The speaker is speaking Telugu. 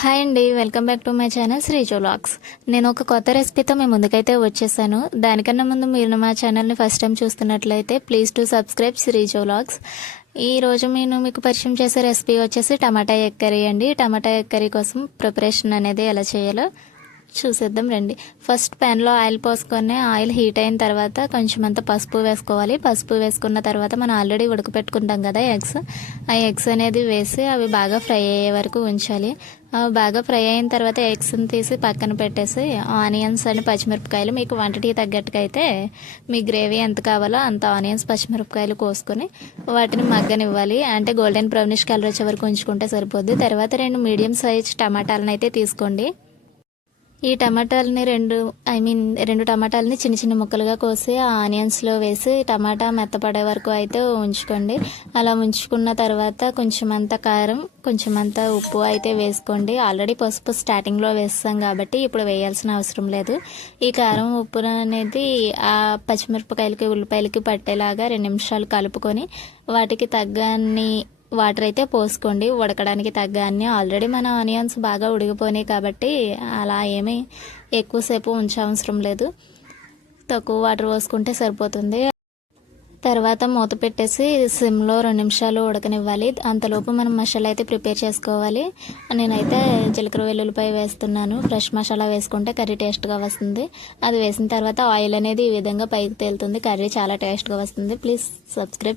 హాయ్ అండి, welcome back to my channel Srijo vlogs. నేను ఒక కొత్త రెసిపీతో మీ ముందుకైతే వచ్చేసాను. దానికన్నా ముందు మీరు మా ఛానల్ని ఫస్ట్ టైం చూస్తున్నట్లయితే please to subscribe Srijo vlogs. ఈరోజు నేను మీకు పరిచయం చేసే రెసిపీ వచ్చేసి టమాటా ఎగ్ కర్రీ అండి. టమాటా ఎగ్ కర్రీ కోసం ప్రిపరేషన్ అనేది ఎలా చేయాలో చూసేద్దాం రండి. ఫస్ట్ ప్యాన్లో ఆయిల్ పోసుకొని ఆయిల్ హీట్ అయిన తర్వాత కొంచెం అంత పసుపు వేసుకోవాలి. పసుపు వేసుకున్న తర్వాత మనం ఆల్రెడీ ఉడకపెట్టుకుంటాం కదా ఎగ్స్, ఆ ఎగ్స్ అనేది వేసి అవి బాగా ఫ్రై అయ్యే వరకు ఉంచాలి. అవి బాగా ఫ్రై అయిన తర్వాత ఎగ్స్ని తీసి పక్కన పెట్టేసి ఆనియన్స్ అని పచ్చిమిరపకాయలు మీకు వంటకి తగ్గట్టుగా అయితే మీ గ్రేవీ ఎంత కావాలో అంత ఆనియన్స్ పచ్చిమిరపకాయలు కోసుకొని వాటిని మగ్గనివ్వాలి. అంటే గోల్డెన్ బ్రౌనిష్ కలర్ వచ్చే వరకు ఉంచుకుంటే సరిపోద్ది. తర్వాత 2 మీడియం సైజ్ టమాటాలను అయితే తీసుకోండి. ఈ టమాటాలని రెండు టమాటాలని చిన్న చిన్న ముక్కలుగా కోసి ఆ ఆనియన్స్లో వేసి టమాటా మెత్తపడే వరకు అయితే ఉంచుకోండి. అలా ఉంచుకున్న తర్వాత కొంచెం అంత కారం, కొంచెం అంత ఉప్పు అయితే వేసుకోండి. ఆల్రెడీ పసుపు స్టార్టింగ్లో వేస్తాం కాబట్టి ఇప్పుడు వేయాల్సిన అవసరం లేదు. ఈ కారం ఉప్పు అనేది ఆ పచ్చిమిరపకాయలకి ఉల్లిపాయలకి పట్టేలాగా 2 నిమిషాలు కలుపుకొని వాటికి తగ్గన్ని వాటర్ అయితే పోసుకోండి. ఉడకడానికి తగ్గ అన్ని ఆల్రెడీ మన ఆనియన్స్ బాగా ఉడికిపోయినాయి కాబట్టి అలా ఏమీ ఎక్కువసేపు ఉంచవసరం లేదు. తక్కువ వాటర్ పోసుకుంటే సరిపోతుంది. తర్వాత మూత పెట్టేసి సిమ్లో 2 నిమిషాలు ఉడకనివ్వాలి. అంతలోపు మనం మసాలా అయితే ప్రిపేర్ చేసుకోవాలి. నేనైతే జీలకర్ర వెల్లుల్లిపాయ వేస్తున్నాను. ఫ్రెష్ మసాలా వేసుకుంటే కర్రీ టేస్ట్గా వస్తుంది. అది వేసిన తర్వాత ఆయిల్ అనేది ఈ విధంగా పైకి తేలుతుంది. కర్రీ చాలా టేస్ట్గా వస్తుంది. Please subscribe.